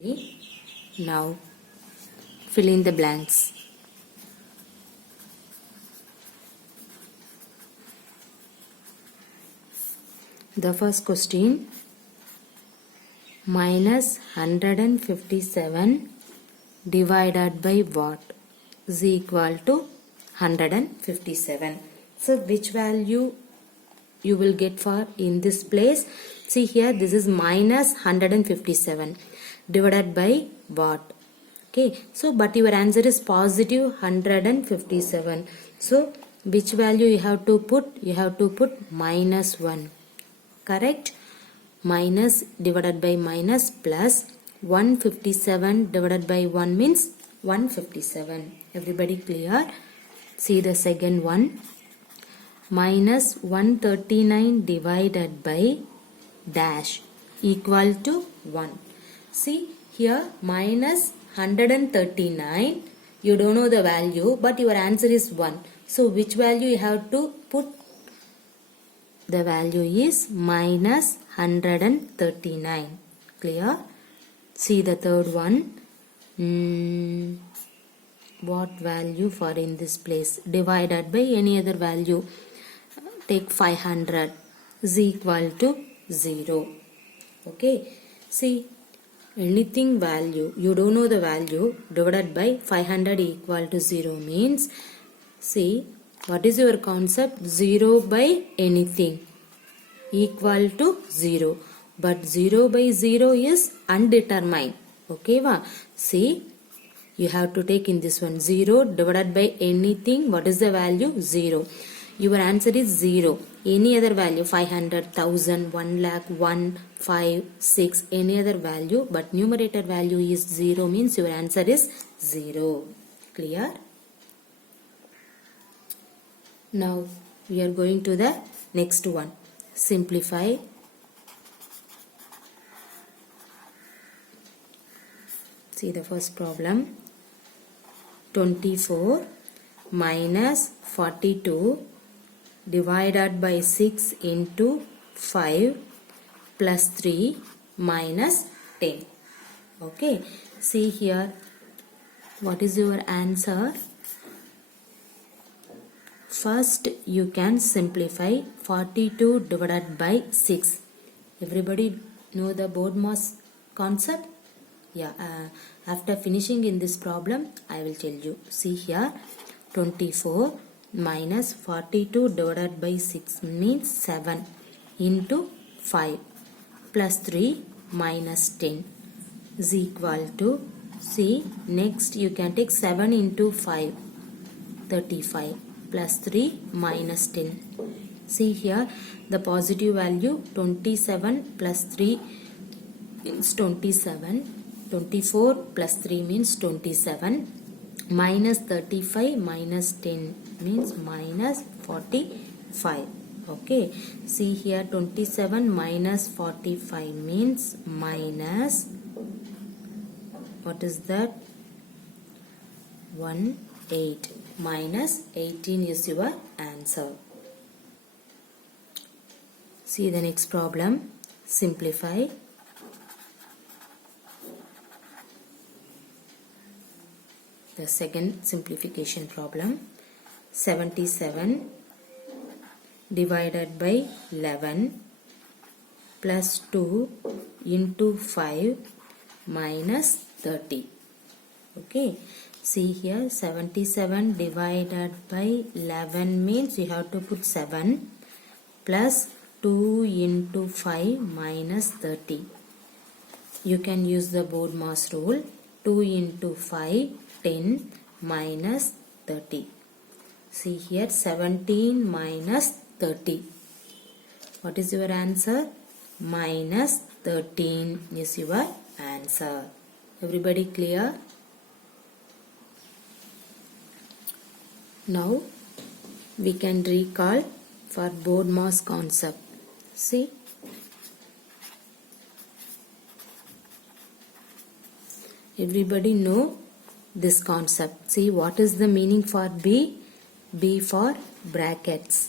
Now fill in the blanks. The first question, minus 157 divided by what is equal to 157. So which value you will get for in this place? See here, this is minus 157 divided by what? Okay, so but your answer is positive 157. So which value you have to put? You have to put minus 1. Correct? Minus divided by minus plus 157 divided by 1 means 157. Everybody clear? See the second one. Minus 139 divided by dash equal to 1. See here, minus 139, you don't know the value, but your answer is 1. So which value you have to put? The value is minus 139. Clear? See the third one. What value for in this place? Divided by any other value. Take 500 is equal to 0. Okay. See, anything value, you don't know the value, divided by 500 equal to 0 means, see, what is your concept? 0 by anything equal to 0. But 0 by 0 is undetermined. Okay, va? See, you have to take in this one 0 divided by anything. What is the value? 0. Your answer is 0. Any other value, 500, 1000, 1 lakh, 1, 5, 6, any other value, but numerator value is 0 means your answer is 0. Clear? Now we are going to the next one. Simplify. See the first problem. 24 minus 42 divided by 6 into 5 plus 3 minus 10. Okay. See here. What is your answer? First you can simplify 42 divided by 6. Everybody know the BODMAS concept? Yeah. After finishing in this problem, I will tell you. See here. 24 minus 42 divided by 6 means 7 into 5 plus 3 minus 10 is equal to, see, next you can take 7 into 5, 35 plus 3 minus 10. See here, the positive value 27 plus 3 means 27, 24 plus 3 means 27, minus 35 minus 10 means minus 45. Okay, see here, 27 minus 45 means minus, what is that? 18. Minus 18 is your answer. See the next problem. Simplify. The second simplification problem. 77 divided by 11 plus 2 into 5 minus 30. Okay. See here, 77 divided by 11 means you have to put 7 plus 2 into 5 minus 30. You can use the BODMAS rule. 2 into 5, 10 minus 30. See here, 17 minus 30. What is your answer? Minus 13 is your answer. Everybody clear? Now we can recall for BODMAS concept. See, everybody know this concept. See, what is the meaning for B? B for brackets.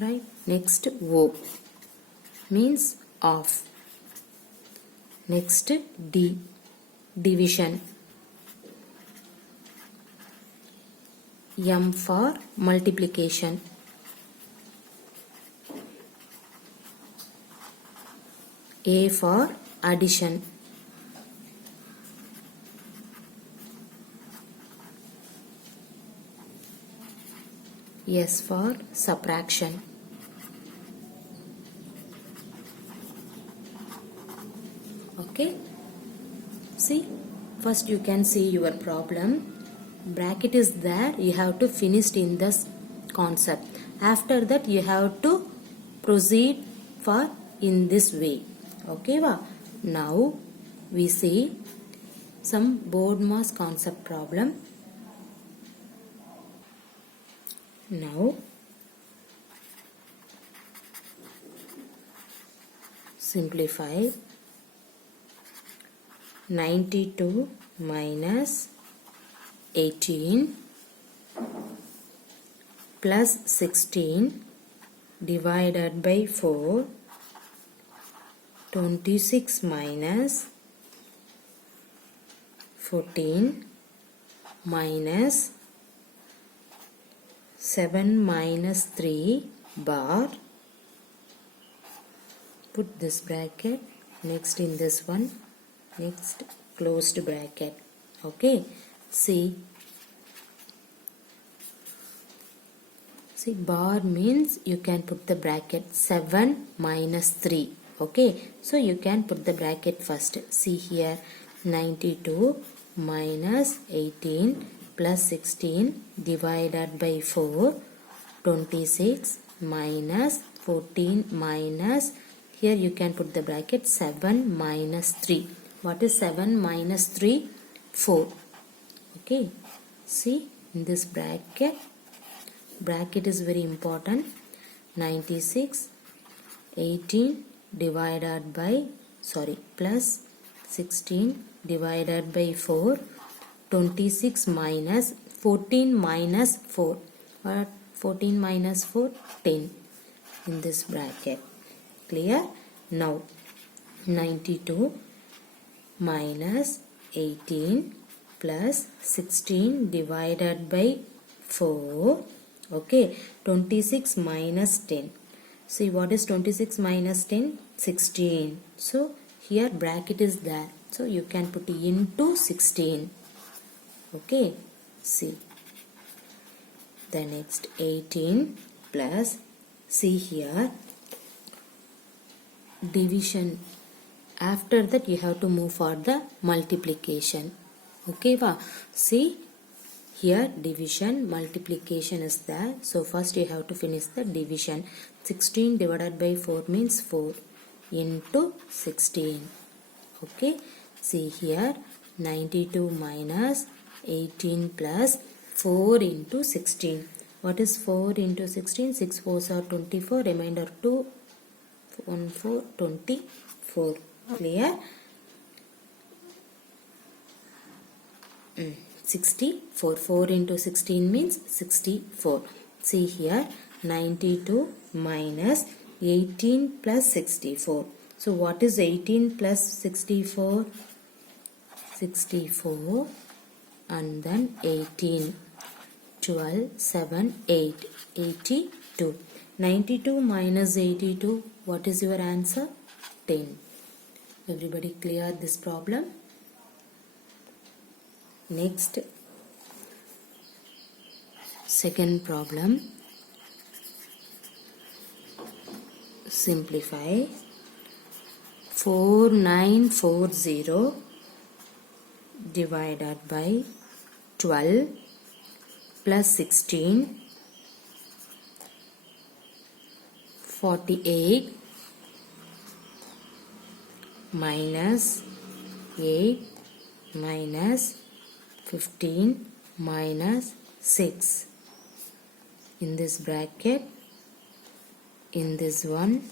Right. Next, O. means half. Next D, division. M for multiplication. A for addition. S for subtraction. Okay, see, first you can see your problem. Bracket is there, you have to finish in this concept. After that you have to proceed for in this way. Okay va? Now we see some BORDMAS concept problem. Now simplify. 92 minus 18 plus 16 divided by 4. 26 minus 14 minus 7 minus 3 bar. Put this bracket. Next in this one. Next closed bracket. Okay, see bar means you can put the bracket 7 minus 3. Okay, so you can put the bracket first. See here, 92 minus 18 plus 16 divided by 4. 26 minus 14 minus, here you can put the bracket 7 minus 3. What is 7 minus 3? 4. Okay, see in this bracket is very important. 96 18 divided by plus 16 divided by 4. 26 minus 14 minus 4. What 14 minus 4? 10 in this bracket. Clear? Now 92 minus 18 plus 16 divided by 4. Okay, 26 minus 10. See what is 26 minus 10? 16. So here bracket is there. So you can put into 16. Okay, see. The next 18 plus, see here, division. After that you have to move for the multiplication. Okay va? See here division, multiplication is there. So first you have to finish the division. 16 divided by 4 means 4 into 16. Okay, see here 92 minus 18 plus 4 into 16. What is 4 into 16? 6 4s are 24. Remainder 2 1 4 24. Clear? 64. 4 into 16 means 64. See here 92 minus 18 plus 64. So what is 18 plus 64? 64 and then 18. 12, 7, 8. 82. 92 minus 82. What is your answer? 10. Everybody clear this problem? Next, second problem. Simplify. 4940 divided by 12 plus 16. 48 minus 8 minus 15 minus 6. In this bracket, in this one,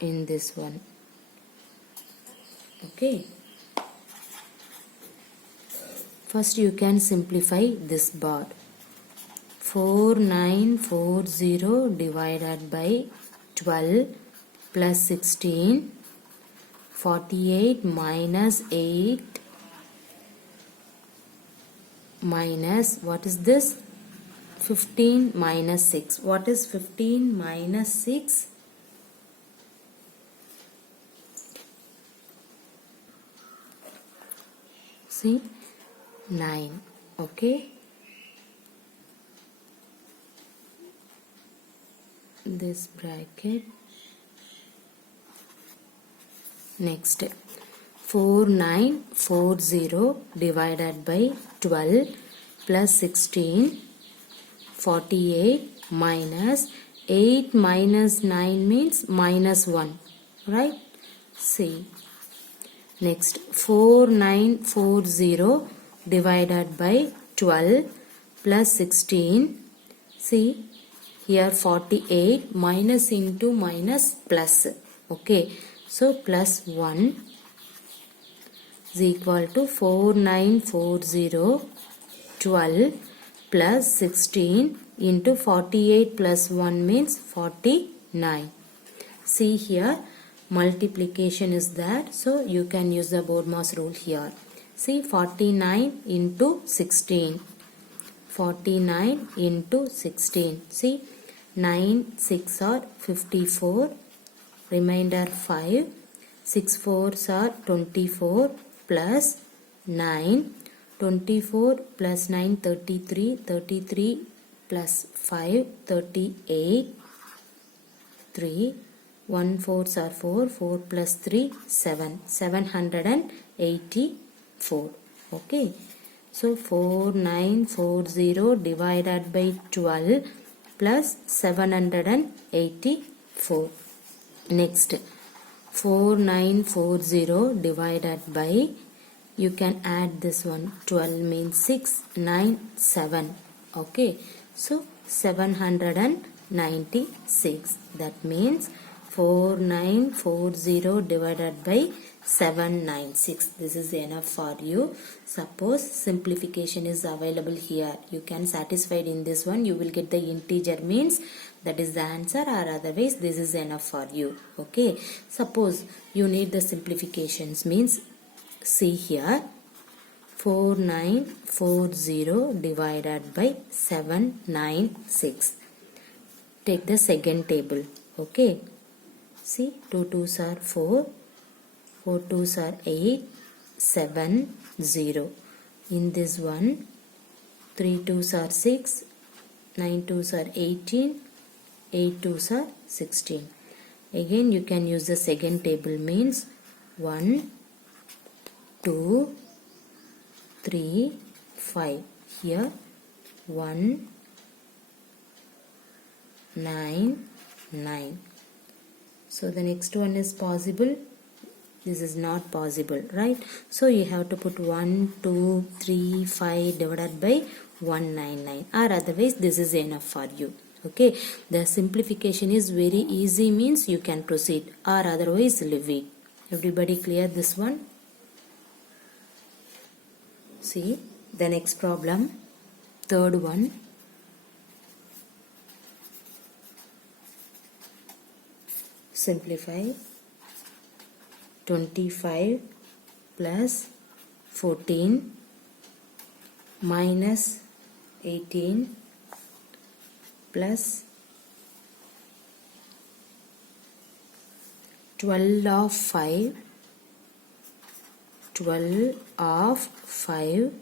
in this one. Okay. First you can simplify this bar. 4940 divided by 12 plus 16, 48 minus 8 minus, what is this? 15 minus 6. What is 15 minus 6? See, 9. Okay. This bracket. Next, 4940 divided by 12 plus 16, 48 minus 8 minus 9 means minus 1, right? See. Next, 4940 divided by 12 plus 16. See, here 48 minus into minus plus. Okay, so plus 1 is equal to 4940 12 plus 16 into 48 plus 1 means 49. See here, multiplication is there, so you can use the BODMAS rule here. See, 49 into 16. 49 into 16. See, 9 6 are 54. Remainder 5. 6 4s are 24 plus 9. 24 plus 9 33. 33 plus 5 38. 3. 1 4s are 4. 4 plus 3 7. 784. Okay. So 4940 divided by 12 plus 784. Next, 4940 divided by, you can add this one, 12 means 6, 9, 7. Okay, so 796. That means 4940 divided by 796. This is enough for you. Suppose simplification is available here, you can satisfy in this one, you will get the integer means that is the answer, or otherwise this is enough for you. Okay, suppose you need the simplifications means, see here, 4940 divided by 796. Take the second table. Okay, see, 2 2s are 4, 4 2s are 8, 7 0. In this one, 3 2s are 6, 9 2s are 18, 8 2s are 16. Again you can use the second table means 1 2 3 5. Here 1 9 9. So the next one is possible. This is not possible, right? So you have to put 1 2 3 5 divided by 199, or otherwise this is enough for you. Okay, the simplification is very easy means you can proceed, or otherwise leave it. Everybody clear this one? See the next problem, third one. Simplify. 25 plus 14 minus 18 plus 12 of 5, 12 of 5,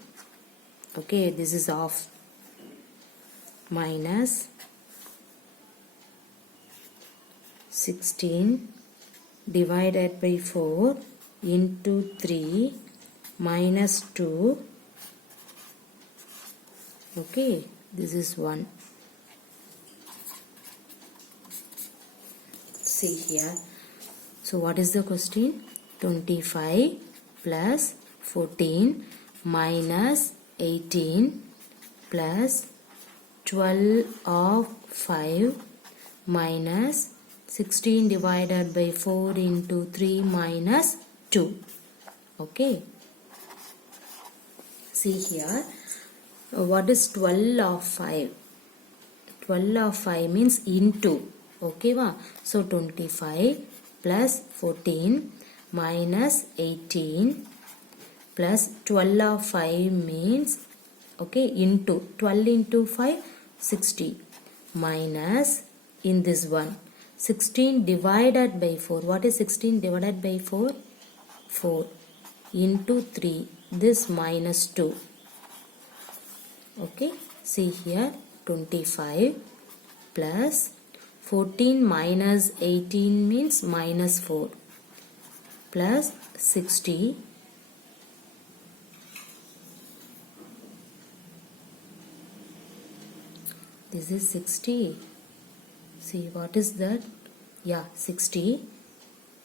okay, this is off, minus 16 divided by 4 into 3 minus 2. Okay, this is 1. See here. So what is the question? 25 plus 14 minus 18 plus 12 of 5 minus 16 divided by 4 into 3 minus 2. Okay. See here. What is 12 of 5? 12 of 5 means into. Okay, va? So 25 plus 14 minus 18 plus 12 of 5 means, okay, into 12 into 5, 60 minus in this one 16 divided by 4. What is 16 divided by 4? 4 into 3. This minus 2. Okay, see here 25 plus 14 minus 18 means minus 4 plus 60 this is 60. See what is that? Yeah, 60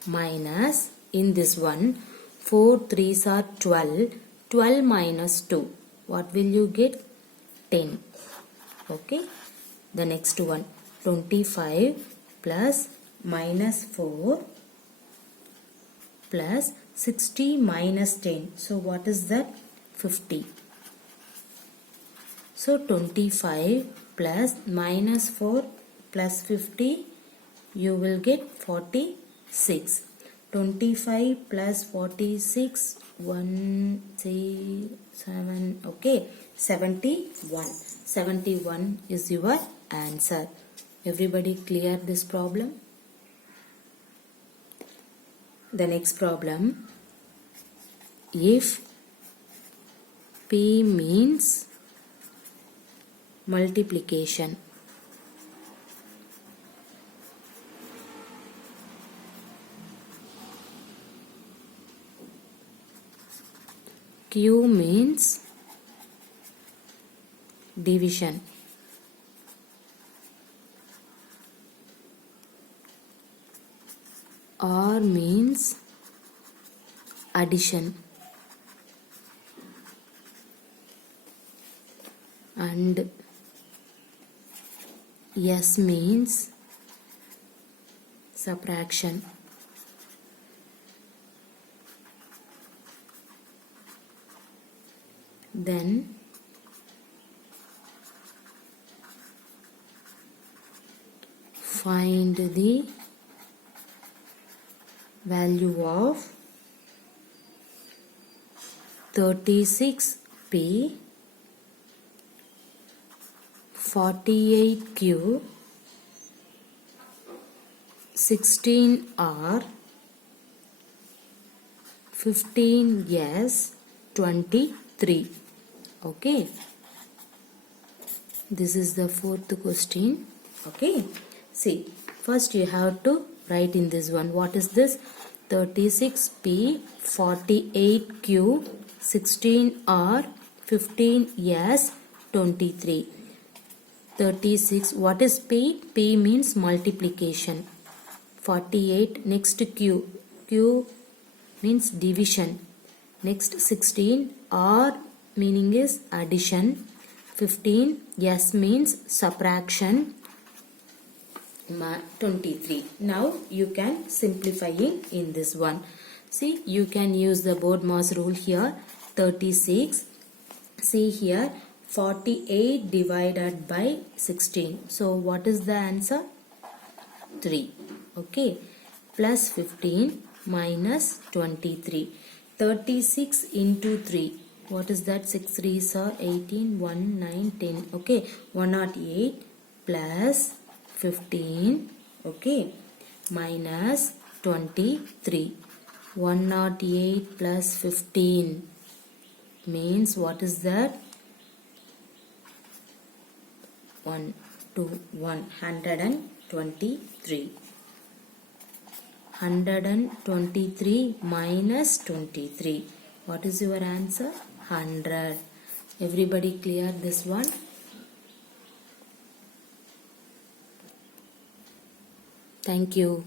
minus in this one 4 3s are 12. 12 minus 2. What will you get? 10. Okay. The next one 25 plus minus 4 plus 60 minus 10. So what is that? 50. So 25 plus minus 4 plus 50, you will get 46. 25 plus 46, 1, 3, 7, okay, 71. 71 is your answer. Everybody clear this problem? The next problem, if P means multiplication, Q means division, R means addition, and S means subtraction. Then find the value of 36P, 48Q, 16R, 15S, 23. Okay, this is the fourth question. Okay, see, first you have to write in this one. What is this? 36P, 48Q, 16R, 15S, 23. 36, what is P? P means multiplication. 48, next Q. Q means division. Next 16, R meaning is addition. 15, S means subtraction. 23. Now you can simplify in this one. See, you can use the BODMAS rule here. 36. See here, 48 divided by 16. So what is the answer? 3. Okay. Plus 15 minus 23. 36 into 3. What is that? 6 3s are 18, 1, 9, 10. Okay. 108 plus 15. Okay. Minus 23. 108 plus 15 means what is that? 1, 2, 123. 123 minus 23. What is your answer? 100. Everybody clear this one? Thank you.